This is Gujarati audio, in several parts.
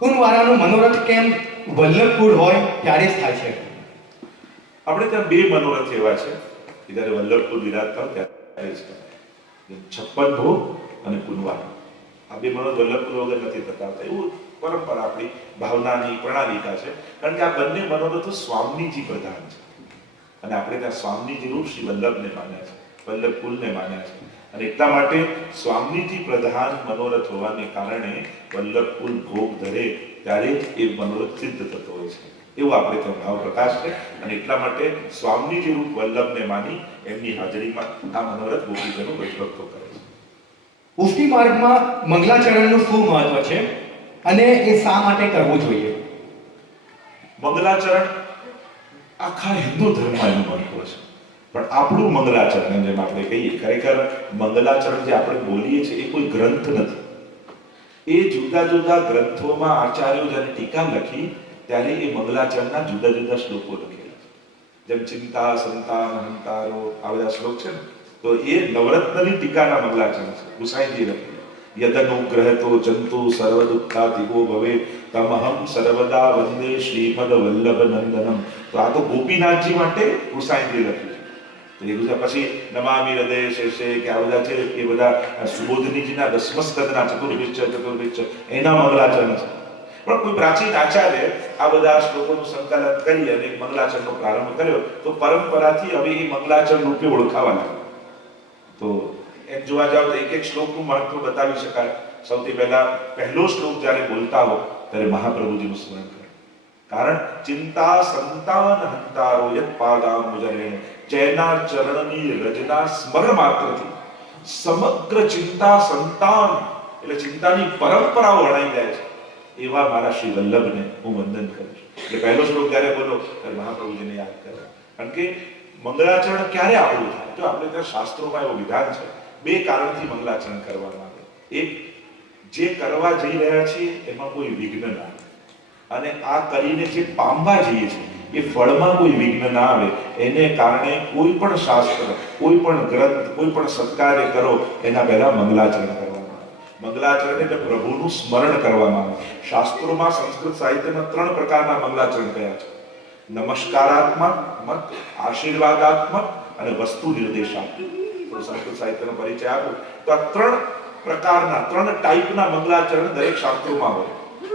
કુંવરવાનો મનોરથ કેમ વલ્લભપુર હોય ત્યારે જ થાય છે? આપણે ત્યાં બે મનોરથ એવા છે કે જ્યારે વલ્લભપુર વિરાજતા હોય ત્યારે જ થાય. છપ્પન ભોગ અને કુંવાર, આ બે મનોરથ વલ્લભપુર વગર નથી થતા. એવું પરંપરા આપણી ભાવનાની પ્રણાલિકા છે. કારણ કે આ બંને મનોરથો સ્વામીજી પ્રધાન છે અને આપણે ત્યાં સ્વામીજી રૂપ શ્રી વલ્લભને માન્યા છે, વલ્લભ કુલને માન્યા છે. અને એટલા માટે સ્વામીજી પ્રધાન મનોરથ હોવાને કારણે વલ્લભ કુલ ભોગ ધરે ત્યારે જ એ મનોરથ સિદ્ધ થતો હોય છે. એવું આપણે ત્યાં ભાવ પ્રકાશ છે. અને એટલા માટે સ્વામીજી રૂપ વલ્લભને માની એમની હાજરીમાં આ મનોરથ ગોપીજનો વૈભવતો કરે છે. પુષ્ટિ માર્ગમાં મંગલાચરણનું શું મહત્વ છે અને એ શા માટે કરવું જોઈએ? મંગલાચરણ આખા હિન્દુ ધર્મમાં એનું મહત્વ છે. પણ આપણું મંગલાચરણ જેમ આપણે કહીએ, ખરેખર મંગલાચરણ જે આપણે બોલીએ છીએ એ કોઈ ગ્રંથ નથી. એ જુદા જુદા ગ્રંથોમાં આચાર્યો જ્યારે ટીકા લખી ત્યારે એ મંગલાચરણના જુદા જુદા શ્લોકો લખેલા છે. જેમ ચિંતા સંતાન હંતારો આ બધા શ્લોક છે ને, તો એ નવરત્નની ટીકાના મંગલાચરણ છે. ગુસાઈજી લખ્યું યદનુગ્રહ તો જંતુ સર્વ દુઃખાતિગો ભવે તમહમ સર્વદા વંદે શ્રીમદ વલ્લભ નંદનમ. તો આ તો ગોપીનાથજી માટે ગુસાઈજી લખ્યું છે. તો એ બધા પછી નમામિ હૃદય શેષે કે આ બધા છે એ બધા સુબોધનીજીના દસમસ્કંદના ચતુર્ભિચ્છ એના મંગલાચરણ છે. પણ કોઈ પ્રાચીન આચાર્ય આ બધા શ્લોકોનું સંકલન કરી અને એક મંગલાચરણનો પ્રારંભ કર્યો તો પરંપરાથી હવે એ મંગલાચરણ રૂપે ઓળખાવા લાગ્યું. તો એમ જોવા જાવ તો એક એક શ્લોકનું મહત્વ બતાવી શકાય. સૌથી પહેલો શ્લોક જ્યારે બોલતા હો ત્યારે મહાપ્રભુજીનું સ્મરણ કરે. કારણ ચિંતા સંતાન હંતારો યત પાદાંબુજરેણ જેના ચરણની રજના સ્મરણ માત્રથી સમગ્ર ચિંતા સંતાન એટલે ચિંતાની પરંપરાઓ વણાઈ જાય છે. એવા મારા શ્રી વલ્લભને હું વંદન કરું છું. એટલે પહેલો શ્લોક જ્યારે બોલો ત્યારે મહાપ્રભુજીને યાદ કરે. કારણ કે મંગલાચરણ ક્યારે આપણું થાય? તો આપણે ત્યાં શાસ્ત્રોમાં એવો વિધાન છે, બે કારણથી મંગલાચરણ કરવામાં આવે. એક, જે કરવા જઈ રહ્યા છીએ એમાં કોઈ વિઘ્ન ના આવે, અને આ કરીને જે પામવા જઈએ છીએ એ ફળમાં કોઈ વિઘ્ન ના આવે. એને કારણે કોઈ પણ શાસ્ત્ર, કોઈ પણ ગ્રંથ, કોઈ પણ સત્કાર્ય કરો એના પહેલા મંગલાચરણ કરવામાં આવે. મંગલાચરણ એટલે પ્રભુનું સ્મરણ કરવામાં આવે. શાસ્ત્રોમાં સંસ્કૃત સાહિત્યમાં 3 પ્રકારના મંગલાચરણ કયા છે: નમસ્કારાત્મક, આશીર્વાદાત્મક અને વસ્તુ નિર્દેશાત્મક. સંસ્કૃત સાહિત્યનો પરિચય આપું તો આ 3 પ્રકારના 3 ટાઈપના મંગલાચરણ દરેક શાસ્ત્રોમાં હોય.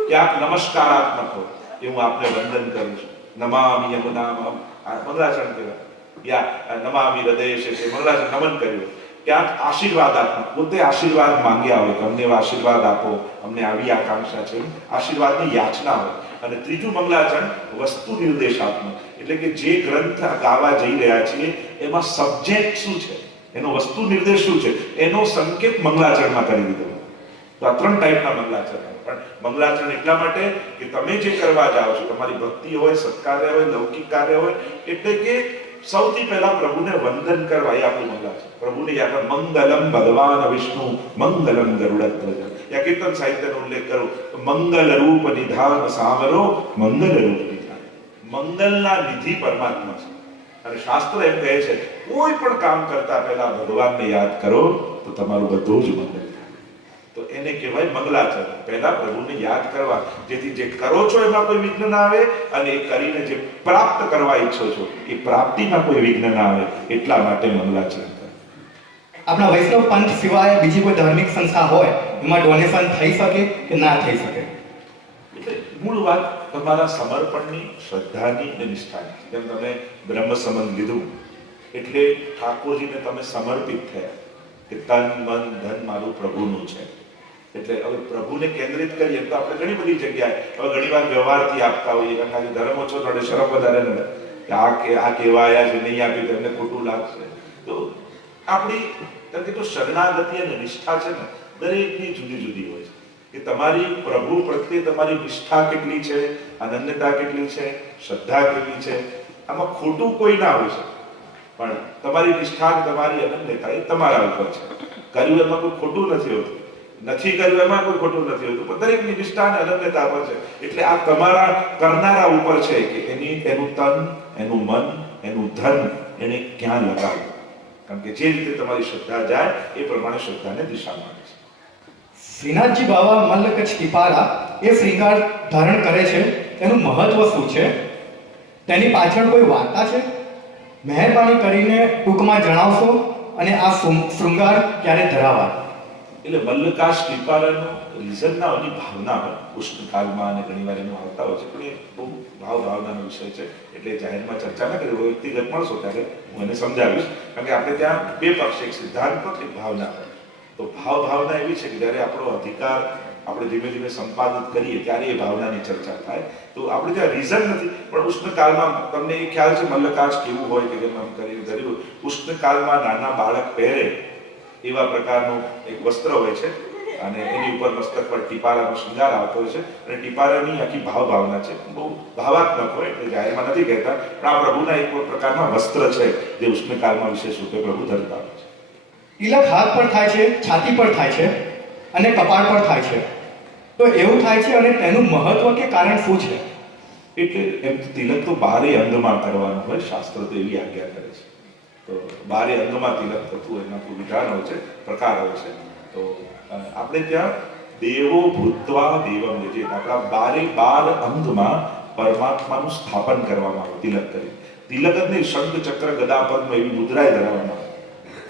ક્યાંક નમસ્કારાત્મક હોય, એ હું આપને વંદન કરું છું, નમામિ યમુનામ, આ મંગલાચરણ કહેવાય. યા નમામિ હૃદય છે મંગલાચરણ નમન કર્યું. ક્યાંક આશીર્વાદાત્મક, પોતે આશીર્વાદ માંગ્યા હોય કે અમને એવા આશીર્વાદ આપો, અમને આવી આકાંક્ષા છે, આશીર્વાદની યાચના હોય. અને ત્રીજું મંગલાચરણ વસ્તુ નિર્દેશાત્મક, એટલે કે જે ગ્રંથ ગાવા જઈ રહ્યા છીએ એમાં સબ્જેક્ટ શું છે, એનો વસ્તુ નિર્દેશ શું છે, એનો સંકેત મંગલાચરણમાં કરી દીધો. તો આ 3 ટાઈપના મંગલાચરણ. પણ મંગલાચરણ એટલા માટે કે તમે જે કરવા જાઓ છો, તમારી ભક્તિ હોય, સત્કાર્ય હોય, લૌકિક કાર્ય હોય, એટલે કે સૌથી પહેલા પ્રભુને વંદન કરવા, એ આપણું મંગલાચરણ. પ્રભુને યાદ મંગલમ ભગવાન વિષ્ણુ મંગલમ ગરુડધ્વજ. યા કીર્તન સાહિત્યનો ઉલ્લેખ કરો તો મંગલ રૂપ નિધાન સામરો મંગલ રૂપ નિધાન. મંગલના નિધિ પરમાત્મા છે. અને શાસ્ત્ર એમ કહે છે કોઈ પણ કામ કરતા પહેલા ભગવાનને યાદ કરો તો તમારું બધું જ મંગલ થાય. તો એને કહેવાય મંગલાચરણ. પહેલા પ્રભુને યાદ કરવા, જેથી જે કરો છો એમાં કોઈ વિઘ્ન ના આવે, અને એ કરીને જે પ્રાપ્ત કરવા ઈચ્છો છો એ પ્રાપ્તિમાં કોઈ વિઘ્ન ના આવે. એટલા માટે મંગલાચરણ કરે. આપણા વૈષ્ણવ પંથ સિવાય બીજી કોઈ ધાર્મિક સંસ્થા હોય એમાં ડોનેશન થઈ શકે કે ના થઈ શકે? એટલે મૂળ વાત તમારા સમર્પણની, શ્રદ્ધાની અને નિષ્ઠાની. જેમ તમે બ્રહ્મ સંબંધ લીધું એટલે ઠાકોરજીને તમે સમર્પિત થયા કે તન મન ધન મારું પ્રભુનું છે. એટલે હવે પ્રભુને કેન્દ્રિત કરીએ તો આપણે ઘણી બધી જગ્યાએ હવે ઘણીવાર વ્યવહારથી આપતા હોઈએ. કારણ કે ધર્મ ઓછો થોડે શરમ વધારે ન કે આ કહેવાયા છે, નહીં આપી તો એમને ખોટું લાગશે. તો આપણી તો શરણાગતિ અને નિષ્ઠા છે ને, દરેકની જુદી જુદી હોય છે. કે તમારી પ્રભુ પ્રત્યે તમારી નિષ્ઠા કેટલી છે, અનન્યતા કેટલી છે, શ્રદ્ધા કેટલી છે, આમાં ખોટું કોઈ ના હોય છે. પણ તમારી નિષ્ઠા, તમારી અનન્યતા એ તમારા ઉપર છે. કર્યું એમાં કોઈ ખોટું નથી હોતું, નથી કર્યું એમાં કોઈ ખોટું નથી હોતું, પણ દરેકની નિષ્ઠા અને અનન્યતા પર છે. એટલે આ તમારા કરનારા ઉપર છે કે એનું તન, એનું મન, એનું ધન એને ક્યાં લગાવ્યું. કારણ કે જે રીતે તમારી શ્રદ્ધા જાય એ પ્રમાણે શ્રદ્ધાને દિશા મળે છે. શ્રીનાથજી બાવા મલ્લકચ્છ ટીપારા એ શ્રૃંગાર ધારણ કરે છે તેનું મહત્વ શું છે? તેની પાછળ કોઈ વાર્તા છે? મહેરબાની કરીને ટૂંકમાં જણાવશો અને આ શૃંગાર ક્યારે ધરાવા? એટલે મલ્લકાશ ટીપારાનો રીઝનના ઓની ભાવના હોય ઉષ્ણકાળમાં અને ઘણીવાર એનું આવતા હોય છે, પણ એ બહુ ભાવનાનો વિષય છે એટલે જાહેરમાં ચર્ચા ન કરી. વ્યક્તિગત મળશો ત્યારે હું એને સમજાવીશ, કારણ કે આપણે ત્યાં બે પક્ષ, એક સિદ્ધાંત પક્ષ, એક ભાવના હોય. તો ભાવના એવી છે કે જ્યારે આપણો અધિકાર આપણે ધીમે ધીમે સંપાદિત કરીએ ત્યારે એ ભાવનાની ચર્ચા થાય. તો આપણે ત્યાં રીઝન નથી, પણ ઉષ્ણકાળમાં તમને એ ખ્યાલ છે મલ્લકાશ કેવું હોય કે જેમ કરીને ધર્યું ઉષ્ણકાળમાં નાના બાળક પહેરે એવા પ્રકારનું એક વસ્ત્ર હોય છે અને એની ઉપર મસ્તક પર ટીપારાનો શૃંગાર આવતો હોય છે અને ટીપારાની આખી ભાવના છે, બહુ ભાવાત્મક હોય એટલે જાહેરમાં નથી કહેતા, પણ આ પ્રભુના એક પ્રકારના વસ્ત્ર છે જે ઉષ્ણકાળમાં વિશેષ રૂપે પ્રભુ ધરતા હોય છે. તિલક હાથ પર થાય છે, છાતી પર થાય છે અને કપાળ પર થાય છે. તો એવું થાય છે અને તેનું મહત્વ કે કારણ શું છે? એટલે એમ તિલક તો બારે અંગમાં કરવાનું હોય, શાસ્ત્ર તો એવી આજ્ઞા કરે છે. તો બારે અંગમાં તિલક થતું એના કોઈ વિધાન હોય છે, પ્રકાર હોય છે. તો આપણે ત્યાં દેવો ભૂતવા દેવમ જે આપણા બાર અંગમાં પરમાત્માનું સ્થાપન કરવામાં આવે તિલક કરી. તિલક જ નહીં, શંખ ચક્ર ગદા પદ્મ એવી મુદ્રાએ ધરાવવામાં આવે,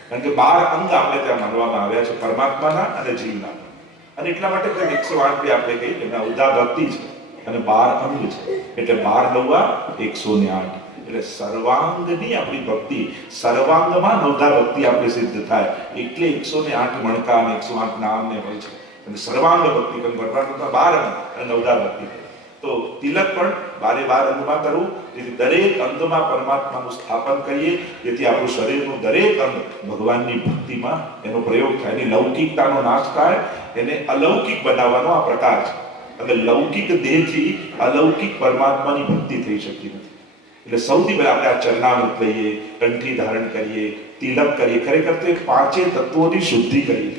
કારણ કે 12 અંગ આપણે ત્યાં માનવામાં આવ્યા છે પરમાત્માના અને જીવના. અને એટલા માટે 108 આપણે કહીએ એમના ઉદા ભક્તિ છે અને 12 અંગ છે એટલે 12 નવા 108. એટલે સર્વાંગની આપણી ભક્તિ, સર્વાંગમાં નવધા ભક્તિ આપણે સિદ્ધ થાય એટલે 108 મણકા અને 108 નામને હોય છે. અને સર્વાંગ ભક્તિ પણ ભગવાનના 12 અંગ અને નવધા ભક્તિ. તો તિલક પણ 12 અંગમાં કરવું, જેથી દરેક અંગમાં પરમાત્માનું સ્થાપન કરીએ, જેથી આપણું શરીરનું દરેક અંગ ભગવાનની ભક્તિમાં એનો પ્રયોગ થાય, એની લૌકિકતાનો નાશ થાય, એને અલૌકિક બનાવવાનો આ પ્રકાર છે. અને લૌકિક દેહથી અલૌકિક પરમાત્માની ભક્તિ થઈ શકતી નથી. એટલે સૌથી પહેલા આપણે આ ચરણામૃત લઈએ, કંઠી ધારણ કરીએ, તિલક કરીએ, ખરેખર તો એ પાંચે તત્વોની શુદ્ધિ કરીએ.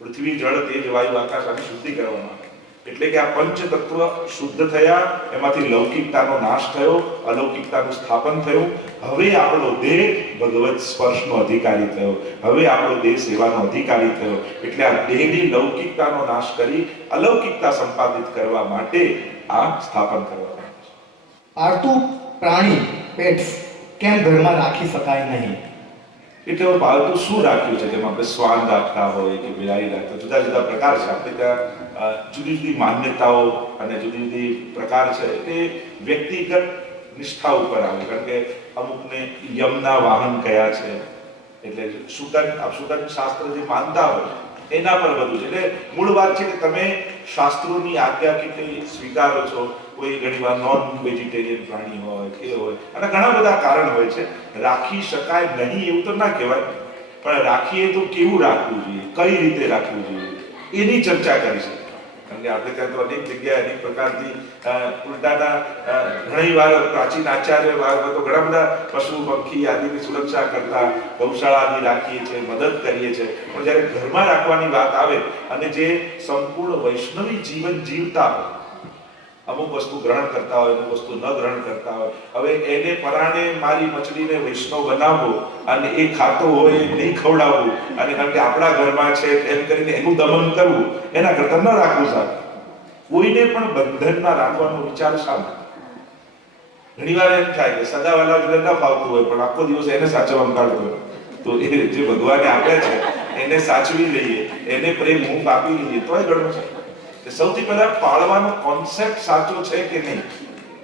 પૃથ્વી, જળ, તેજ, વાયુ, આકાશ આની શુદ્ધિ કરવામાં આવે. એટલે કે આ પંચ તત્વ શુદ્ધ થયા, એમાંથી લૌકિકતાનો નાશ થયો, અલૌકિકતાનું સ્થાપન થયું. હવે આપણો દેહ ભગવત સ્પર્શનો અધિકારી થયો, હવે આપણો દેહ સેવાનો અધિકારી થયો. એટલે આ દેહની લૌકિકતાનો નાશ કરી અલૌકિકતા સંપાદિત કરવા માટે આ સ્થાપન કરવામાં આવે છે. પાળતું પ્રાણી પેટ્સ કેમ ઘરમાં રાખી શકાય નહીં? એટલે પાલતુ શું રાખ્યું છે? જેમાં આપણે શ્વાન રાખતા હોય કે બિલાડી રાખતા, જુદા જુદા પ્રકાર છે. આપણે ત્યાં જુદી જુદી માન્યતાઓ અને જુદી જુદી પ્રકાર છે. એ વ્યક્તિગત નિષ્ઠા ઉપર આવે, કારણ કે અમુકને યમના વાહન કયા છે, એટલે સુતન શાસ્ત્ર જે માનતા હોય એના પર બધું છે. એટલે મૂળ વાત છે કે તમે શાસ્ત્રોની આજ્ઞા કેટલી સ્વીકારો છો. કોઈ ઘણીવાર નોન વેજીટેરિયન પ્રાણી હોય કે હોય, અને ઘણા બધા કારણ હોય છે. રાખી શકાય નહીં એવું તો ના કહેવાય, પણ રાખીએ તો કેવું રાખવું જોઈએ, કઈ રીતે રાખવું જોઈએ એની ચર્ચા કરી છે. કારણ કે આપણે ત્યાં તો અનેક જગ્યાએ અનેક પ્રકારની ઉલટાના ઘણી વાર પ્રાચીન આચાર્ય તો ઘણા બધા પશુ પક્ષી આદિની સુરક્ષા કરતા ગૌશાળા આદિ રાખીએ છીએ, મદદ કરીએ છીએ. પણ જ્યારે ઘરમાં રાખવાની વાત આવે અને જે સંપૂર્ણ વૈષ્ણવી જીવન જીવતા હોય, અમુક વસ્તુ ગ્રહણ કરતા હોય, અમુક વસ્તુ ન ગ્રહણ કરતા હોય, હવે એને પરાણે મારી મછલીને વૈષ્ણવ બનાવવો અને એ ખાતો હોય એ નહીં ખવડાવવું, અને કારણ કે આપણા ઘરમાં છે એમ કરીને એનું દમન કરવું, એના કરતા ન રાખવું સારું. કોઈને પણ બંધનમાં રાખવાનો વિચાર શા માટે? ઘણીવાર એમ થાય કે સદાવાલા જોડે ન ફાવતું હોય પણ આખો દિવસ એને સાચવવામાં કાઢતો હોય, તો એ જે ભગવાને આપ્યા છે એને સાચવી લઈએ, એને પ્રેમ હું આપી લઈએ તોય ઘણું છે. સૌથી પહેલા પાળવાનો કોન્સેપ્ટ સાચો છે કે નહીં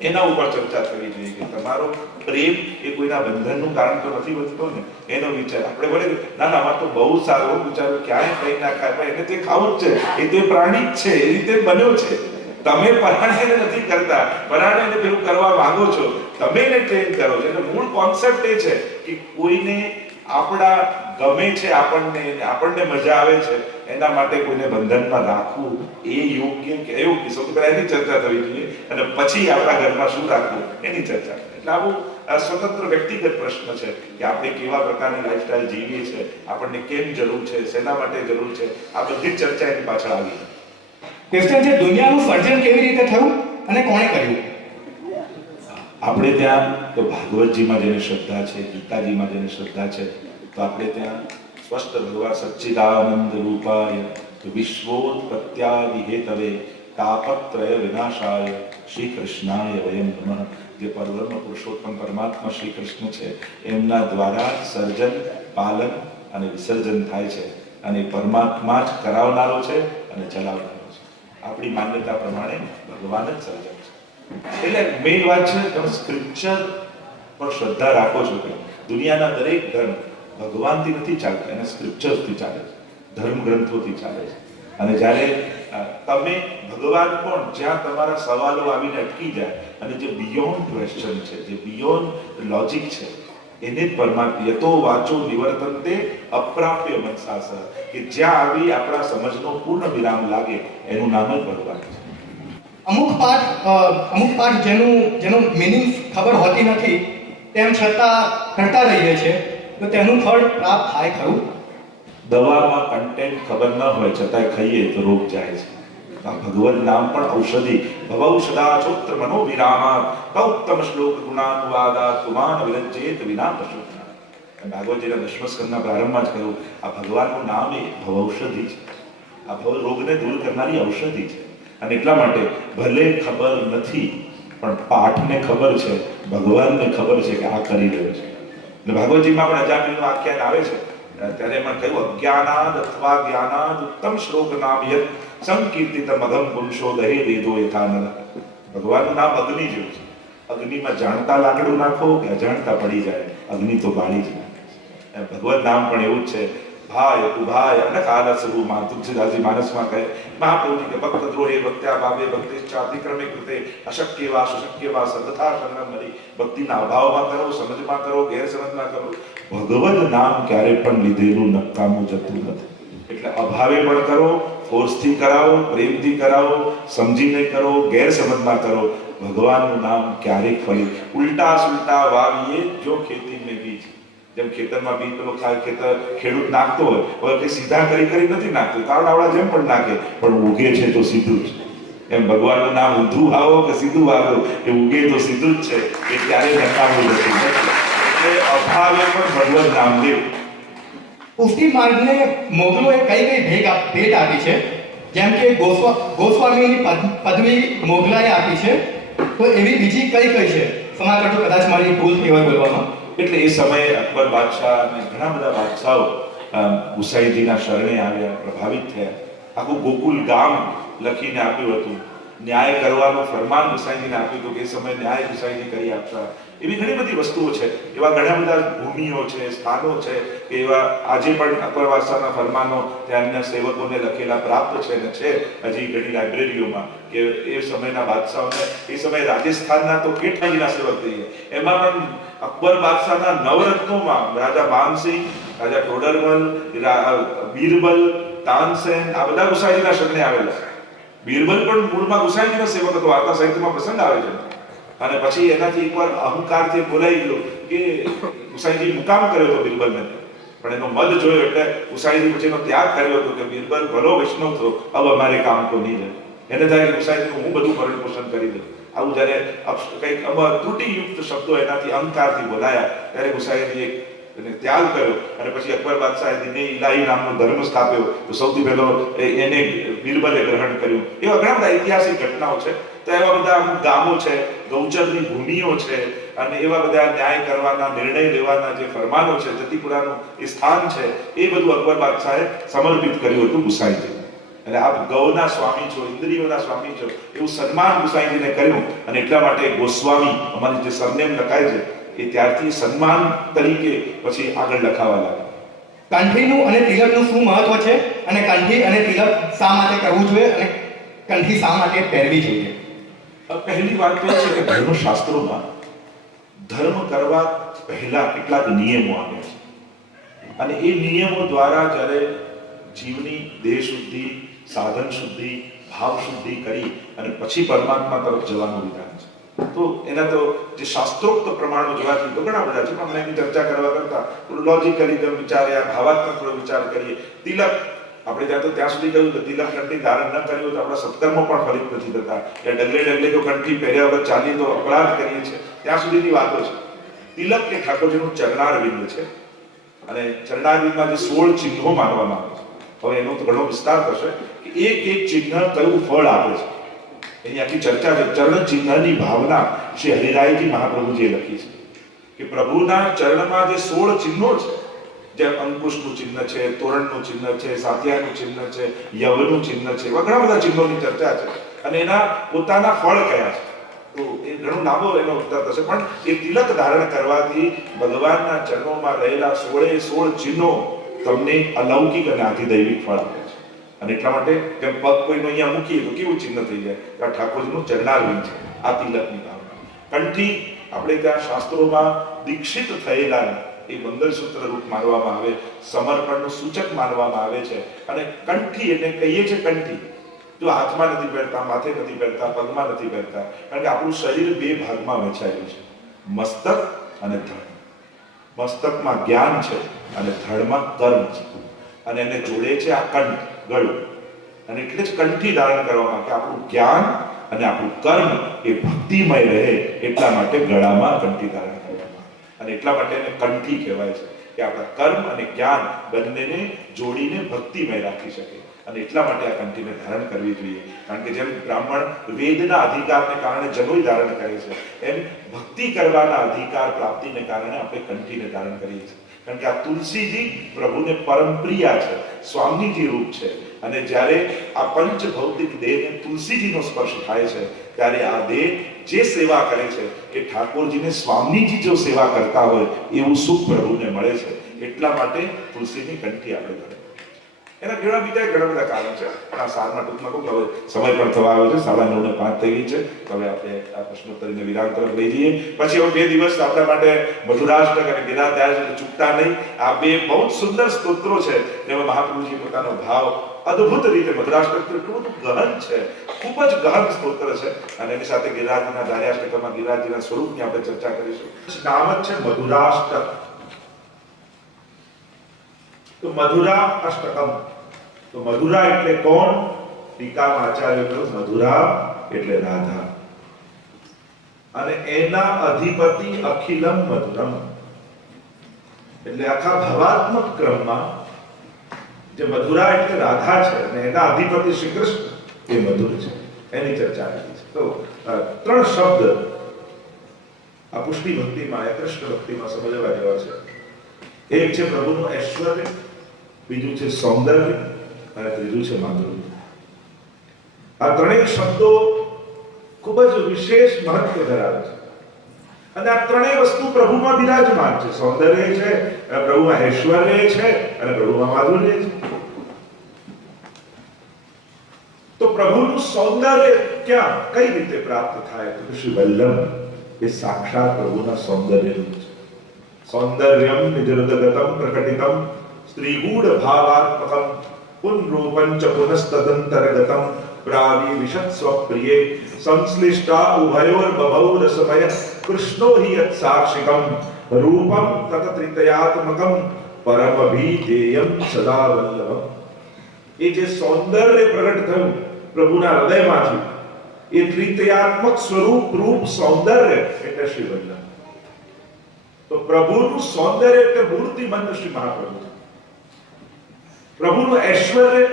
એના ઉપર ચર્ચા થવી જોઈએ કે તમારો પ્રેમ એ કોઈના બંધનનું કારણ તો નથી બનતો ને, એનો વિચાર આપણે બોલે ના આમાં તો બહુ સારો વિચારો, ક્યાંય કઈ ના ખાય, પણ એને તે ખાવું જ છે, એ તો પ્રાણી જ છે, એ રીતે બન્યો છે. તમે પરાણે નથી કરતા, પરાણે પેલું કરવા માંગો છો, તમે એને ટ્રેન કરો છો. એટલે મૂળ કોન્સેપ્ટ એ છે કે કોઈને આપણા ગમે છે, આપણને મજા આવે છે, એના માટે કોઈને બંધનમાં રાખવું એ યોગ્ય કે અયોગ્ય, સૌથી પહેલા એની ચર્ચા થવી જોઈએ અને પછી આપણા ઘરમાં શું રાખવું એની ચર્ચા. એટલે આવું સ્વતંત્ર વ્યક્તિગત પ્રશ્ન છે કે આપણે કેવા પ્રકારની લાઈફસ્ટાઈલ જીવીએ છીએ, આપણને કેમ જરૂર છે, શેના માટે જરૂર છે, આ બધી જ ચર્ચા એની પાછળ આવી. ક્વેશ્ચન છે, દુનિયાનું સર્જન કેવી રીતે થયું અને કોણે કર્યું? આપણે ત્યાં તો ભાગવતજીમાં જેની શ્રદ્ધા છે, ગીતાજીમાં જેની શ્રદ્ધા છે, તો આપણે ત્યાં સ્પષ્ટ ભગવાન સચ્ચિદાનંદ રૂપાય વિશ્વોત્પત્યાદિ હેતવે તાપત્રય વિનાશાય શ્રી કૃષ્ણાય વયમ નમઃ. જે પરબ્રહ્મ પુરુષોત્તમ પરમાત્મા શ્રી કૃષ્ણ છે એમના દ્વારા સર્જન, પાલન અને વિસર્જન થાય છે, અને પરમાત્મા જ કરાવનારો છે અને ચલાવનારો છે. આપણી માન્યતા પ્રમાણે ભગવાન જ સર્જન છે. એટલે મેઇન વાત છે, તમે સ્ક્રિપ્ચર પર શ્રદ્ધા રાખો છો કે દુનિયાના દરેક ધર્મ ભગવાનથી નથી ચાલતા, એના સ્ક્રિપ્ચર્સથી ચાલે છે, ધર્મ ગ્રંથોથી ચાલે છે. અને જ્યારે તમે ભગવાન કોણ, જ્યાં તમારા સવાલો આવીને અટકી જાય અને જે બિયોન્ડ ક્વેશ્ચન છે, જે બિયોન્ડ લોજિક છે, એને જ પરમાત્મા યતો વાચો નિવર્તન્તે અપ્રાપ્ય મનસાસ, કે જ્યાં આવી આપણા સમજનો પૂર્ણ વિરામ લાગે એનું નામ જ ભગવાન છે. અમુક પાઠ જેનું મિનિંગ ખબર હોતી નથી તેમ છતાં કરતા રહીએ છે, તો તેનું ફળ પ્રાપ્ત થાય ખરું? દવામાં કન્ટેન્ટ ખબર ન હોય છતાંય ખાઈએ તો રોગ જાય છે. આ ભગવદ નામ પણ ઔષધિ. ભવૌષધાચોત્ર મનોવિરામાત કૌત્તમ શ્લોક ગુણાનુવાદાત કુમાન વિરજ્યેત વિના પશુના. ભાગવતજીના દશમ સ્કંદના પ્રારંભમાં જ કહ્યું, આ ભગવાનનું નામ એ ભવૌષધિ છે. આ ભવ રોગને દૂર કરનારી ઔષધિ છે. અને એટલા માટે ભલે ખબર નથી પણ પાઠને ખબર છે, ભગવાનને ખબર છે કે આ કરી રહ્યો છે. અને ભાગવતજીમાં પણ અજામિલનું આખ્યાન આવે છે, ત્યારે એમાં કહ્યું અજ્ઞાનાદ અથવા જ્ઞાનાદ ઉત્તમ શ્લોક નામ યત સંકીર્તિત મધમ પુરુષો દહે વેદો યથાનંદ. ભગવાનનું નામ અગ્નિ જેવું છે. અગ્નિમાં જાણતા લાકડું નાખો કે અજાણતા પડી જાય, અગ્નિ તો બાળી જ નાખે. ભગવત નામ પણ એવું જ છે. ભાય ઉભાય અનકાલ સ્વરૂપમાં તુલસીદાસજી માનસમાં કહે મહાપ્રભુજી કે ભક્ત દ્રોહે ભક્ત્યા ભાવે ભક્તિશ્ચાતિક્રમે કૃતે અશક્ય વા સુશક્ય વા સર્વથા શરણમ મરી. ભક્તિના અભાવમાં કરો, સમજમાં કરો, ગેરસમજમાં કરો. ભગવદ નામ ક્યારે પણ લીધેલું નકામું જતું નથી. એટલે અભાવે પણ કરો, ફોર્સથી કરાવો, પ્રેમથી કરાવો, સમજીને કરો, ગેરસમજમાં કરો. ભગવાનનું નામ ક્યારેક ફરી ઉલટા સુલટા વાવીએ જો ખેતી મેં બીજ. જેમ ખેતરમાં બીજ પેલો ખેડૂત નાખતો હોય, હવે કે સીધા કરી નથી નાખતો, કાવડાવાળા જેમ પણ નાખે પણ ઉગે છે તો સીધું જ. એમ ભગવાનનું નામ ઊંધું વાવો કે સીધું વાવો, એ ઉગે તો સીધું જ છે, એ ક્યારેય નકામું નથી. એટલે અભાવે પણ ભગવાન નામ લેવું. પુષ્ટિ માર્ગને મોગલોએ કઈ ભેટ આપી છે? જેમ કે ગોસ્વામીની પદવી મોગલાએ આપી છે, તો એવી બીજી કઈ છે? ક્ષમા કરજો કદાચ મારી ભૂલ થઈ હોય બોલવામાં. એટલે એ સમયે અકબર બાદશાહ અને ઘણા બધા બાદશાહો ગુસાઈજીના શરણે આવ્યા, પ્રભાવિત થયા. આખું ગોકુલ ગામ લખીને આપ્યું હતું. ન્યાય કરવાનું ફરમાન ગુસાઈજીને આપ્યું હતું કે એ સમયે ન્યાય ગુસાઈજી કરી આપતા. એવી ઘણી બધી વસ્તુઓ છે. એવા ઘણા બધા ભૂમિઓ છે, સ્થાનો છે કે એવા આજે પણ અકબર બાદશાહના ફરમાનો ત્યાંના સેવકોને લખેલા પ્રાપ્ત છે ને છે હજી ઘણી લાઇબ્રેરીઓમાં, કે એ સમયના બાદશાહોને એ સમયે રાજસ્થાનના તો કેટલાજીના સેવક થઈએ. એમાં પણ અકબર બાદશાહના નવરત્નોમાં રાજા માનસિંહ, રાજા ટોડરમલ, બીરબલ, તાનસેન, આ બધા ગુસાઈજીના શરણે આવેલા. બીરબલ પણ મૂળમાં ગુસાઈજીનો સેવક હતો, વાર્તા સાહિત્યમાં પ્રસંગ આવે છે. અને પછી એનાથી એકવાર અહંકારથી બોલાઈ ગયો કે ગુસાઈજી મુકામ કર્યો હતો બીરબલને, પણ એનો મદ જોયો એટલે ગુસાઈજી પછી એનો ત્યાગ કર્યો હતો કે બીરબલ ભલો વૈષ્ણવ થયો, હવે અમારે કામ તો નહીં રહે. એને થાય કે ગુસાઈજીનું હું બધું ભરણ પોષણ કરી દઉં. આવું જ્યારે કંઈક ત્રુટિયુક્ત શબ્દો એનાથી અહંકારથી બોલાયા ત્યારે ગુસાઈજી એને ત્યાગ કર્યો. અને પછી અકબર બાદશાહે દિને ઇલાહી નામનો ધર્મ સ્થાપ્યો, તો સૌથી પહેલો એને બીરબલે ગ્રહણ કર્યું. એવા ઘણા બધા ઐતિહાસિક ઘટનાઓ છે. તો એવા બધા અમુક ગામો છે, ગૌચરની ભૂમિઓ છે, અને એવા બધા ન્યાય કરવાના, નિર્ણય લેવાના જે ફરમાનો છે, જતીપુરાનું એ સ્થાન છે, એ બધું અકબર બાદશાહે સમર્પિત કર્યું હતું ગુસાઈજી. એટલે આપ ગૌના સ્વામી છો, ઇન્દ્રિયોના સ્વામી છો, એવું સન્માન ગુસાઈજીને કર્યું. અને એટલા માટે ગોસ્વામી અમારી જે સરનેમ લખાય છે એ ત્યારથી સન્માન તરીકે પછી આગળ લખાવા લાગ્યા. કંઠીનું અને તિલકનું શું મહત્વ છે, અને કંઠી અને તિલક શા માટે કરવું જોઈએ, અને કંઠી શા માટે પહેરવી જોઈએ? પહેલી વાત તો એ છે કે ધર્મશાસ્ત્રોમાં ધર્મ કરવા પહેલા કેટલાક નિયમો આવ્યા છે, અને એ નિયમો દ્વારા જ્યારે જીવની દેહ શુદ્ધિ, સાધન શુદ્ધિ, ભાવ શુદ્ધિ કરી અને પછી પરમાત્મા તરફ જવાનું વિધાન છે. તો એના તો જે શાસ્ત્રોક્ત પ્રમાણો જોવાથી તો ઘણા બધા છે, પણ આપણે એની ચર્ચા કરવા કરતા થોડું લોજિકલી જેમ વિચાર્યા, ભાવાત્મક થોડો વિચાર કરીએ. તિલક આપણે ત્યાં સુધી કહ્યું કે તિલક કંઠી ધારણ ન કર્યું તો આપણા સત્કર્મો પણ ફલિત નથી થતા, કે ડગલે જો કંઠી પહેર્યા વગર ચાલીએ તો અપરાધ કરીએ છીએ, ત્યાં સુધીની વાતો છે. તિલક એ ઠાકોરજીનું ચરણારવિંદ છે, અને ચરણારવિંદમાં જે 16 ચિહ્નો માનવામાં આવે છે. હવે એનો તો ઘણો વિસ્તાર થશે કે એક ચિહ્ન કયું ફળ આપે છે. એની આખી ચર્ચા છે. ચરણ ચિહ્નની ભાવના શ્રી હરિરાયજી મહાપ્રભુજીએ લખી છે કે પ્રભુના ચરણમાં જે 16 ચિહ્નો છે, જેમ અંકુશનું ચિહ્ન છે, તોરણનું ચિહ્ન છે, સાધ્યાનું ચિહ્ન છે, યવનું ચિહ્ન છે, એવા ઘણા બધા ચિહ્નોની ચર્ચા છે અને એના પોતાના ફળ કયા છે. તો એ ઘણો લાંબો એનો ઉત્તર થશે, પણ એ તિલક ધારણ કરવાથી ભગવાનના ચરણોમાં રહેલા 16 ચિહ્નો તમને અલૌકિક અને આધિદૈવિક ફળ આપે છે. અને એટલા માટે કેમ પગ કોઈનો અહીંયા મૂકીએ તો કેવું ચિહ્ન થઈ જાય? આ ઠાકોરજીનું ચરણારવિંદ છે, આ તિલકની ભાવના. કંઠી આપણે ત્યાં શાસ્ત્રોમાં દીક્ષિત થયેલા એ મંગલસૂત્ર રૂપ માનવામાં આવે, સમર્પણનું સૂચક માનવામાં આવે છે. અને કંઠી એટલે કહીએ છીએ કંઠી, જો હાથમાં નથી પહેરતા, માથે નથી પહેરતા, પગમાં નથી પહેરતા, કારણ કે આપણું શરીર 2 ભાગમાં વહેંચાયેલું છે, મસ્તક અને ધડ. મસ્તકમાં જ્ઞાન છે અને ધડમાં કર્મ છે, અને એને જોડે છે આ કંઠ, ગળું. અને એટલે જ કંઠી ધારણ કરવામાં કે આપણું જ્ઞાન અને આપણું કર્મ એ ભક્તિમય રહે, એટલા માટે ગળામાં કંઠી ધારણ કરવામાં. અને એટલા માટે એને કંઠી કહેવાય છે કે આપણા કર્મ અને જ્ઞાન બંનેને જોડીને ભક્તિમય રાખી શકે. અને એટલા માટે આ કંઠીને ધારણ કરવી જોઈએ. કારણ કે જેમ બ્રાહ્મણ વેદના અધિકારને કારણે જનોઈ ધારણ કરે છે, એમ ભક્તિ કરવાના અધિકાર પ્રાપ્તિને કારણે આપણે કંઠીને ધારણ કરીએ છીએ. કારણ કે આ તુલસીજી પ્રભુને પરમ પ્રિય છે, સ્વામીજી રૂપ છે. અને જ્યારે આ પંચ ભૌતિક દેહને તુલસીજીનો સ્પર્શ થાય છે, ત્યારે આ દેહ જે સેવા કરે છે એ ઠાકોરજીને સ્વામીજી જો સેવા કરતા હોય એવું સુખ પ્રભુને મળે છે. એટલા માટે તુલસીની કંઠી આપણે ધરે. એના ઘણા બીજા ઘણા બધા કારણ છે, પણ આ સારમાં ટૂંકમાં કહું, હવે સમય પણ થવા આવ્યો છે, 9:05 થઈ ગઈ છે. હવે આપણે આ પ્રશ્નોત્તરીને વિરામ તરફ લઈ જઈએ. પછી હવે 2 દિવસ આપણા માટે મધુરાષ્ટક અને ગીરાધ્યાય ચૂકતા નહીં. આ 2 બહુ જ સુંદર સ્તોત્રો છે, જેમાં મહાપ્રભુજી પોતાનો ભાવ અદ્ભુત રીતે, મધુરાષ્ટક એટલું બધું ગહન છે, ખૂબ જ ગહન સ્તોત્ર છે. અને એની સાથે ગિરિરાજના ધાર્યાષ્ટકમાં ગિરિરાજના સ્વરૂપની આપણે ચર્ચા કરીશું. નામ જ છે મધુરાષ્ટક. તો મધુરા અષ્ટકમ. તો મધુરા એટલે કોણ? ટીકામાં આચાર્ય કહ્યું મધુરા એટલે રાધા, અને એના અધિપતિ અખિલમ મધુરમ. એટલે આખા ભવાત્મક ક્રમમાં જે મધુરા એટલે રાધા છે અને એના અધિપતિ શ્રી કૃષ્ણ એ મધુર છે, એની ચર્ચા કરી છે. તો 3 શબ્દ આ પુષ્ટિ ભક્તિમાં, કૃષ્ણ ભક્તિમાં સમજવા જેવા છે. એક છે પ્રભુનું ઐશ્વર્ય, બીજું છે સૌંદર્ય, અને ત્રીજું છે માધુર્ય. આ 3 શબ્દો ખૂબ જ વિશેષ મહત્વ ધરાવે છે. અને આ 3 વસ્તુ પ્રભુમાં બિરાજમાન છે. સૌંદર્ય છે, પ્રભુમાં ઐશ્વર્ય છે, અને પ્રભુમાં માધુર્ય છે. તો પ્રભુનું સૌંદર્ય ક્યાં, કઈ રીતે પ્રાપ્ત થાય? તો શ્રી વલ્લભ એ સાક્ષાત પ્રભુના સૌંદર્ય રૂપ છે. સૌંદર્યમ નિજરદગતમ પ્રકટિતમ સ્ત્રીગૂઢ ભાવાત્મકમ પુનરૂપં ચ પુનસ્તદંતર્ગતમ પ્રાવી વિશત સ્વપ્રિયે સંશ્લિષ્ટા ઉભયોર બભૌ રસમય કૃષ્ણો હિ યત સાક્ષિકમ રૂપમ તત ત્રિતયાત્મકમ પરમભીધેયમ સદા વલ્લભમ. એ જે સૌંદર્ય પ્રગટ થયું પ્રભુના હૃદયમાંથી, એ ત્રિતયાત્મક સ્વરૂપ રૂપ સૌંદર્ય એટલે શ્રી વલ્લભ. તો પ્રભુનું સૌંદર્ય એટલે મૂર્તિમંત શ્રી મહાપ્રભુ. પ્રભુનું ઐશ્વર્ય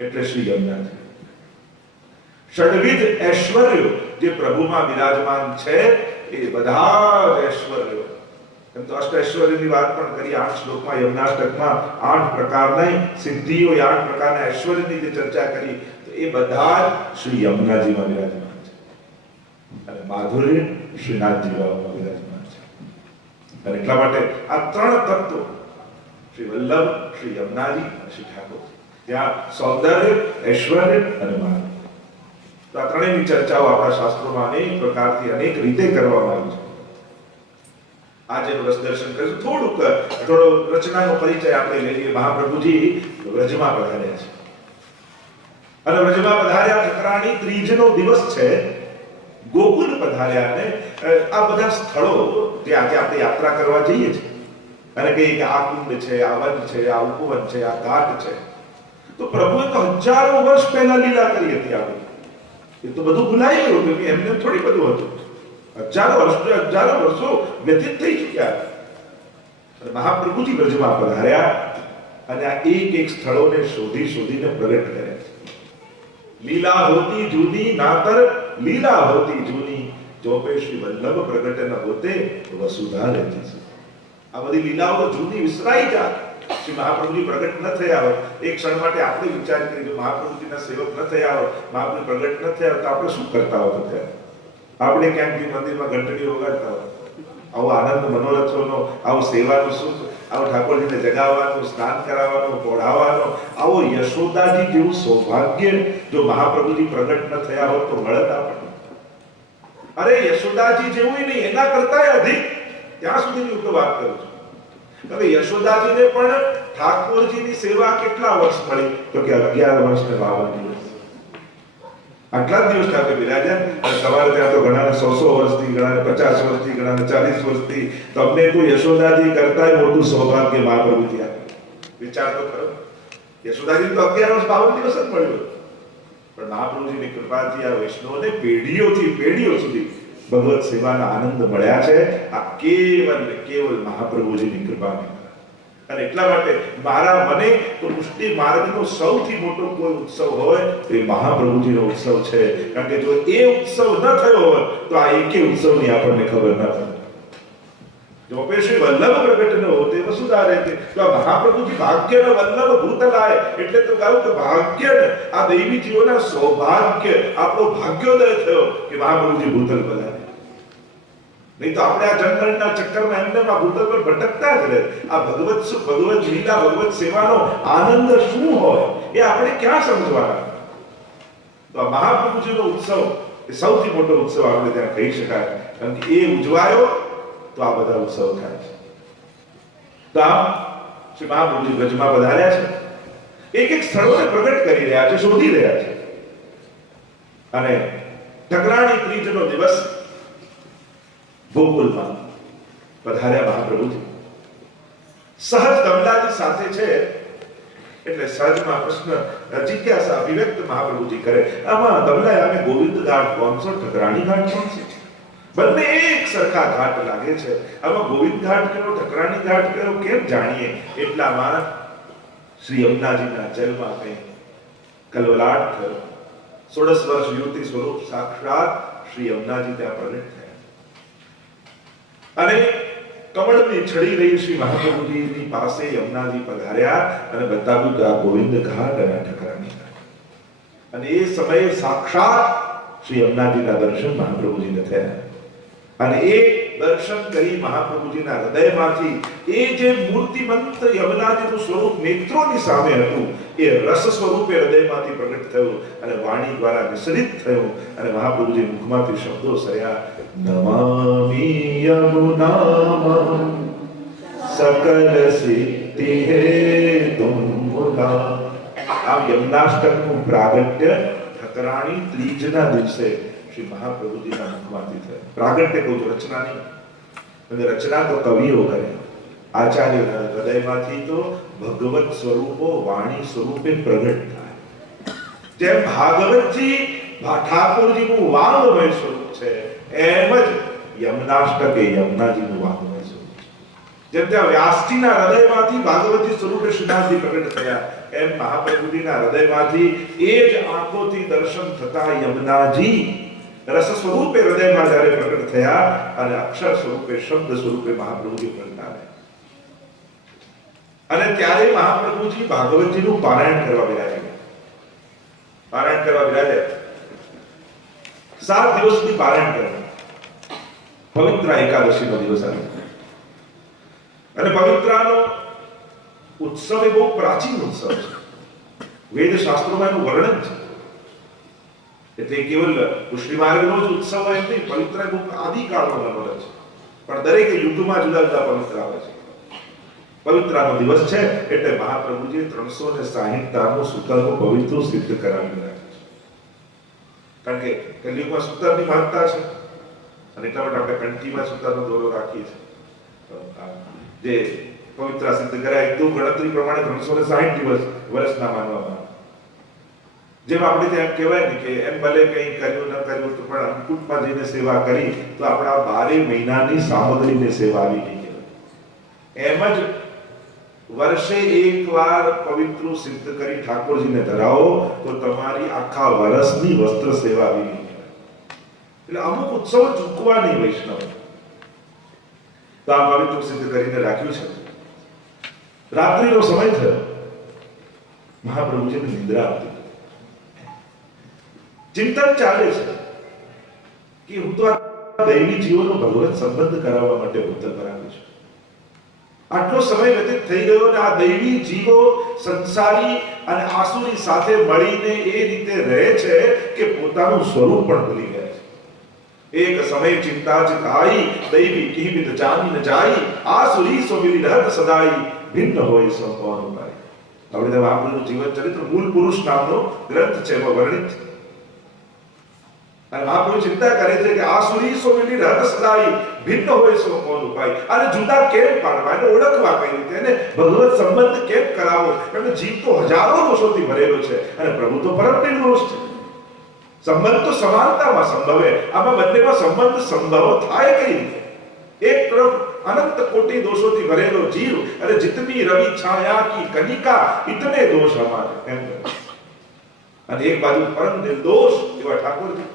એટલે શ્રી યમુનાજી. ષડવિધ ઐશ્વર્યો જે પ્રભુમાં બિરાજમાન છે, એ બધા જ ઐશ્વર્યો, એમ તો અષ્ટઐશ્વર્યની વાત પણ કરી 8 શ્લોકમાં, યમુનાષ્ટકમાં 8 પ્રકારની સિદ્ધિઓ, 8 પ્રકારના ઐશ્વર્યની જે ચર્ચા કરી, તો એ બધા જ શ્રી યમુનાજીમાં બિરાજમાન છે. અને માધુર્ય શ્રીનાથજીમાં બિરાજમાન છે. અને એટલા માટે આ 3 તત્વો, શ્રી વલ્લભ, શ્રી યમુનાજી અને શ્રી ઠાકોર, ત્યાં સૌંદર્ય, ઐશ્વર્ય અને માધુર્ય. તો આ 3ની ચર્ચાઓ આપણા શાસ્ત્રોમાં અનેક પ્રકારથી, અનેક રીતે કરવામાં આવી છે. આજે રસ દર્શન કરીશું. થોડો રચનાનો પરિચય આપણે લઈએ. મહાપ્રભુજી વ્રજમાં પધાર્યા છે, અને વ્રજમાં પધાર્યા ઠકરાણી ત્રીજનો દિવસ છે, ગોકુળ પધાર્યા. અને આ બધા સ્થળો જે આજે આપણે યાત્રા કરવા જઈએ છીએ, અને કહીએ કે આ કુંડ છે, આ વન છે, આ ઉપવન છે, આ ઘાટ છે, તો પ્રભુએ તો હજારો વર્ષ પહેલા લીલા કરી હતી. આવી એ તો બધું ભૂલાઈ ગયું હતું, એમને થોડી બધું હતું. હજારો વર્ષો વ્યતીત થઈ ચૂક્યા. અને મહાપ્રભુજી વ્રજમાં પધાર્યા અને આ એક સ્થળોને શોધીને પ્રગટ કર્યા છે. લીલા હોતી જુદી નાતર લીલા હોતી જૂની, જોપે શ્રી વલ્લભ પ્રગટ ન હોતે વસુધા રહેતી છે. આ બધી લીલાઓ જૂની વિસરાઈ જાય. શ્રી મહાપ્રભુજી પ્રગટ ન થયા હોય, એક ક્ષણ માટે આપણે વિચાર કરીએ, જો મહાપ્રભુજીના સેવક ન થયા હોય, મહાપ્રભુ પ્રગટ ન થયા હોય, તો આપણે શું કરતા હોત? ત્યારે આપણે ક્યાંક મંદિરમાં ઘંટડી વગાડતા હોય, આવો આનંદ મનોરથોનો, આવો સેવાનું સુખ, આવો ઠાકોરજીને જગાવવાનું, સ્નાન કરાવવાનું, પોઢાવવાનું, આવો યશોદાજી જેવું સૌભાગ્ય જો મહાપ્રભુજી પ્રગટ ન થયા હોત તો મળત આપણને. અરે યશોદાજી જેવું નહીં, એના કરતાંય અધિક. ત્યાં સુધીની હું તો વાત કરું છું. હવે યશોદાજીને પણ ઠાકોરજીની સેવા કેટલા વર્ષ મળી? તો કે 11 વર્ષ ને 52 દિવસ. આટલા જ દિવસ ઠાકોર બિરાજ્યા. અને તમારે ત્યાં તો ઘણાને 100 વર્ષથી, ઘણાને 50 વર્ષથી, ઘણાને 40 વર્ષથી. તમને તો યશોદાજી કરતાંય મોટું સૌભાગ્ય મહાપ્રભુજી આપ્યું. વિચાર તો કરો, યશોદાજી તો 11 વર્ષ 52 દિવસ જ મળ્યું. પણ મહાપ્રભુજીની કૃપાથી આ વૈષ્ણવને પેઢીઓથી પેઢીઓ સુધી ભગવત સેવાના આનંદ મળ્યા છે. આ કેવલ મહાપ્રભુજીની કૃપાની. અને એટલા માટે મારા મને તો પુષ્ટિ માર્ગનો સૌથી મોટો કોઈ ઉત્સવ હોય તો એ મહાપ્રભુજીનો ઉત્સવ છે. કારણ કે જો એ ઉત્સવ ન થયો હોય તો આ એકે ઉત્સવની આપણને ખબર ન પડે. જો શ્રી વલ્લભ પ્રગટ ન હોતે વસુધા રહેતે. તો આ મહાપ્રભુજી ભાગ્યનો વલ્લભ ભૂતલાય, એટલે તો કહ્યું કે ભાગ્ય, આ દૈવી જીવોના સૌભાગ્ય, આપણો ભાગ્યોદય થયો કે મહાપ્રભુજી ભૂતલ પધાર્યા. નહીં તો આપણે આ જંગલના ચક્કરમાં એમને ભૂતલ પર ભટકતા જ રહે. આ ભગવત સુખ, ભગવત લીલા, ભગવત સેવાનો આનંદ શું હોય એ આપણે ક્યાં સમજવાના? તો આ મહાપ્રભુજીનો ઉત્સવ એ સૌથી મોટો ઉત્સવ આપણે ત્યાં કહી શકાય. કારણ કે એ ઉજવાયો તો આ બધા ઉત્સવ થાય છે. તો આમ શ્રી મહાપ્રભુજી બ્રજમાં પધાર્યા છે. એક એક સ્થળોને પ્રગટ કરી રહ્યા છે, શોધી રહ્યા છે. અને ઠકરાણી ત્રીજનો દિવસ ગોકુલમાં પધાર્યા મહાપ્રભુજી. સહજ કમલાજી સાથે છે એટલે સહજમાં પ્રશ્ન, જિજ્ઞાસા અભિવ્યક્ત મહાપ્રભુજી કરે. આમાં કમલાએ અમે ગોવિંદ ઘાટ કોણ છો, ઠકરાણી ઘાટ કોણ છે? બંને એક સરખા ઘાટ લાગે છે. આમાં ગોવિંદ ઘાટ કયો, ઠકરાણી ઘાટ કયો, કેમ જાણીએ? એટલામાં શ્રી યમુનાજીના જલમાં કંઈ કલવલાટ થયો. 16 વર્ષ યુવતી સ્વરૂપ સાક્ષાત શ્રી યમુનાજી ત્યાં પ્રગટ થયા. અને કમળની છડી રહી શ્રી મહાપ્રભુજીની પાસે યમુનાજી પધાર્યા અને બતાવ્યું કે આ ગોવિંદ ઘાટ અને ઠકરાણી ઘાટ. અને એ સમયે સાક્ષાત શ્રી યમુનાજીના દર્શન મહાપ્રભુજીને થયા. અને એ દર્શન કરી મહાપ્રભુજીના હૃદયમાંથી એ જે મૂર્તિમંત યમુનાજીનું સ્વરૂપ નેત્રોની સામે હતું એ રસ સ્વરૂપે હૃદયમાંથી પ્રગટ થયું અને વાણી દ્વારા વિસરિત થયું. અને મહાપ્રભુજી મુખમાંથી શબ્દો સર્યા, નમામિ યમુનામ સકલ સિદ્ધિ હેતુમ મુલા. આમ યમુનાષ્ટકનું પ્રાગટ્ય ઠકરાણી ત્રીજના દિવસે શ્રી મહાપ્રભુજીના મુખમાંથી થયું. પ્રાગટ્ય કહું છું, રચના નહીં. અને રચના તો કવિઓ કરે, આચાર્યોના હૃદયમાંથી તો ભગવત સ્વરૂપો વાણી સ્વરૂપે પ્રગટ થાય. જેમ ભાગવતજી ઠાકોરજીનું વાંગમય સ્વરૂપ છે, એમ જ યમુનાષ્ટક એ યમુનાજીનું વાંગમય સ્વરૂપ છે. જેમ ત્યાં વ્યાસજીના હૃદયમાંથી ભાગવતજી સ્વરૂપે શ્રીનાથજી પ્રગટ થયા, એમ મહાપ્રભુજીના હૃદયમાંથી એ જ આંખોથી દર્શન થતા યમુનાજી રસ સ્વરૂપે હૃદયમાં જ્યારે પ્રગટ થયા અને અક્ષર સ્વરૂપે, શબ્દ સ્વરૂપે મહાપ્રભુજી પ્રગટાયા. અને ત્યારે મહાપ્રભુજી ભાગવતજીનું પારાયણ કરવા બિરાજ્યા. 7 દિવસ સુધી પારાયણ કર્યું. પવિત્ર એકાદશીનો દિવસ આવ્યો. અને પવિત્રાનો ઉત્સવ એ બહુ પ્રાચીન ઉત્સવ છે. વેદ શાસ્ત્રોમાં એનું વર્ણન છે. એટલે કેવલ પુષ્ટિ માર્ગનો જ ઉત્સવ હોય નહીં, પવિત્ર બહુ આદિકાળનો બનેલો છે. પણ દરેક યુગમાં જુદા જુદા પવિત્ર આવે છે. પવિત્રાનો દિવસ છે એટલે મહાપ્રભુજી 360 તારનું સૂતરનું પવિત્ર સિદ્ધ કરાવી નાખ્યું છે. કારણ કે કલિયુગમાં સૂતરની મહત્તા છે અને એટલા માટે આપણે કંઠીમાં સૂતરનો દોરો રાખીએ છીએ. જે પવિત્ર સિદ્ધ કરાય એકદમ ગણતરી પ્રમાણે 360 દિવસ વર્ષના માનવામાં. જેમ આપણે ત્યાં કહેવાય ને કે એમ ભલે કંઈ કર્યું ન કર્યું તો પણ અંકુટમાં જઈને સેવા કરી તો આપણા 12 મહિનાની સામગ્રીને સેવા આવી ગઈ કહેવાય. એમ જ વર્ષે એકવાર પવિત્ર સિદ્ધ કરી ઠાકોરજીને ધરાવો તો તમારી આખા વર્ષની વસ્ત્ર સેવા આવી ગઈ કહેવાય. એટલે અમુક ઉત્સવો ચૂકવા નહીં વૈષ્ણવ. તો આ પવિત્ર સિદ્ધ કરીને રાખ્યું છે. રાત્રિનો સમય થયો, મહાપ્રભુજીને નિદ્રા આવતી, ચિંતન ચાલે છે કે હું તો આ દૈવી જીવોનો ભગવત સંબંધ કરાવવા માટે વૃત્ત કરાવ્યું છે. આટલો સમય વ્યતીત થઈ ગયો અને આ દૈવી જીવો સંસારી અને આસુરી સાથે મળીને એ રીતે રહે છે કે પોતાનું સ્વરૂપ પણ ભૂલી ગયા છે. એક સમય ચિંતા ચિતાઈ દૈવી કિહિમિત જાની ન જાઈ આસુરી સો મિલી રહત સદાઈ ભિન્ન હોય સો કોણ ઉપાય. આપણે આપણું જીવન ચરિત્ર મૂળ પુરુષ નામનો ગ્રંથ છે, એમાં વર્ણિત છે. અને મહાપ્રભુ ચિંતા કરે છે કે આસુરી સો મિલી રહત સદાઈ ભિન્ન હોય સો કોણ ઉપાય. અને જુદા કેમ પાડવા, એને ઓળખવા કઈ રીતે, એને ભગવત સંબંધ કેમ કરાવો? કારણ કે જીવ તો હજારો દોષોથી ભરેલો છે અને પ્રભુ તો પરમ નિર્દોષ છે. સંબંધ તો સમાનતામાં સંભવે, આમાં બંનેમાં સંબંધ સંભવ થાય કઈ રીતે? એક તરફ અનંત કોટી દોષોથી ભરેલો જીવ અને जितनी रवि छाया की कनिका इतने दोष हमारे एम. અને એક બાજુ પરમ નિર્દોષ એવા ઠાકોરજી.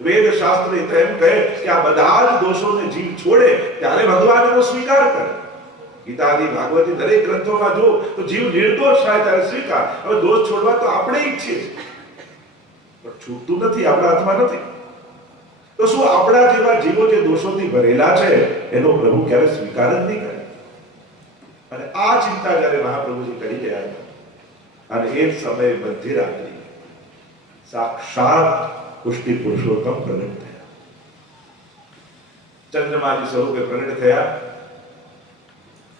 વેદ શાસ્ત્ર એમ કહે કે આ બધા જ દોષોને જીવ છોડે ત્યારે ભગવાન એનો સ્વીકાર કરે. ગીતા આદિ ભાગવતી દરેક ગ્રંથોમાં જો તો જીવ નિર્દોષ થાય ત્યારે સ્વીકાર. હવે દોષ છોડવા તો આપણે ઈચ્છીએ છીએ, પણ છૂટતું નથી, આપણા હાથમાં નથી. તો શું આપણા જેવા જીવો જે દોષોથી ભરેલા છે એનો પ્રભુ ક્યારે સ્વીકાર જ નહીં કરે? અને આ ચિંતા જ્યારે મહાપ્રભુજી કરી રહ્યા હતા, અને એ સમયે બધી રાત્રિ સાક્ષાત પુષ્ટિ પુરુષોત્તમ પ્રગટ થયા. ચંદ્રમાજી સ્વરૂપે પ્રગટ થયા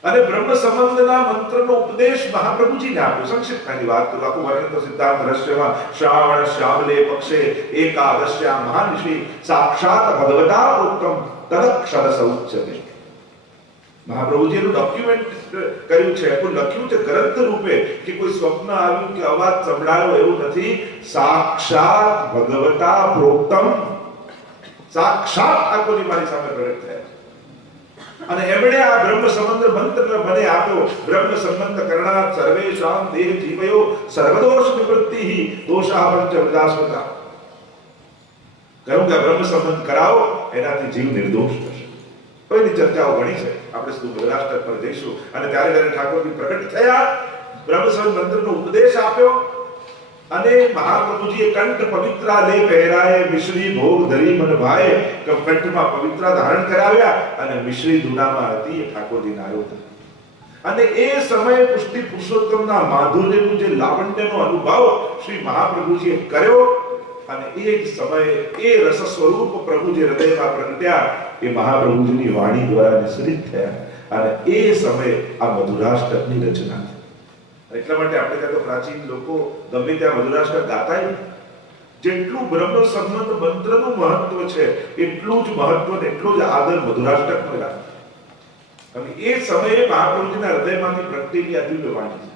અને બ્રહ્મ સંબંધના મંત્રનો ઉપદેશ મહાપ્રભુજીને આપ્યો. સંક્ષિપ્તની વાત કરું, આખું વર્ણન તો સિદ્ધાંત રહસ્યમાં શ્રાવણ શ્યામલે પક્ષે એકાદશ્યા મહાનિશી સાક્ષાત ભગવતા પ્રોક્તમ તદક્ષર સૌચ્યતે. મહાપ્રભુજીનું ડોક્યુમેન્ટ કર્યું છે, એવું લખ્યું છે ગ્રંથ રૂપે કે કોઈ સ્વપ્ન આવ્યું કે અવાજ સંભળાયો એવું નથી. સાક્ષાત ભગવતા પ્રોક્તમ, સાક્ષાત ઠાકોરજી મારી સામે પ્રગટ થયા અને એમણે આ બ્રહ્મ સંબંધ મંત્ર મને આપ્યો. બ્રહ્મ સંબંધ કરણાત સર્વેષાં દેહ જીવયો સર્વદોષ નિવૃત્તિઃ દોષા પંચ વૃદાસ્મતા. કહ્યું કે બ્રહ્મ સંબંધ કરાવો, એનાથી જીવ નિર્દોષ થશે. કોઈની ચર્ચાઓ ઘણી છે, આપણે શું મહારાષ્ટ્ર પર જઈશું. અને ત્યારે જ્યારે ઠાકોરજી પ્રગટ થયા, બ્રહ્મ સંબંધ મંત્રનો ઉપદેશ આપ્યો અને મહાપ્રભુજીએ કંઠ પવિત્રા લે પહેરાય મિશ્રી ભોગ ધરી મન ભાય. કંઠમાં પવિત્રા ધારણ કરાવ્યા અને મિશ્રી દુનામાં હતી એ ઠાકોરજીના આરોગ્ય. અને એ સમયે પુષ્ટિ પુરુષોત્તમના માધુર્યનું જે લાવણ્યનો અનુભવ શ્રી મહાપ્રભુજીએ કર્યો અને એ જ સમયે એ રસ સ્વરૂપ પ્રભુ જે હૃદયમાં પ્રગટ્યા એ મહાપ્રભુજીની વાણી દ્વારા નિસરિત થયા અને એ સમયે આ મધુરાષ્ટકની રચના થઈ. એટલા માટે આપણે કહે તો પ્રાચીન લોકો ગમે ત્યાં મધુરાષ્ટક ગાતા. જેટલું બ્રહ્મ સંબંધ મંત્રનું મહત્વ છે એટલું જ મહત્વ ને એટલો જ આદર મધુરાષ્ટકનો રાખે. અને એ સમયે મહાપ્રભુજીના હૃદયમાંથી પ્રગટેલી આ દિવ્ય વાણી છે.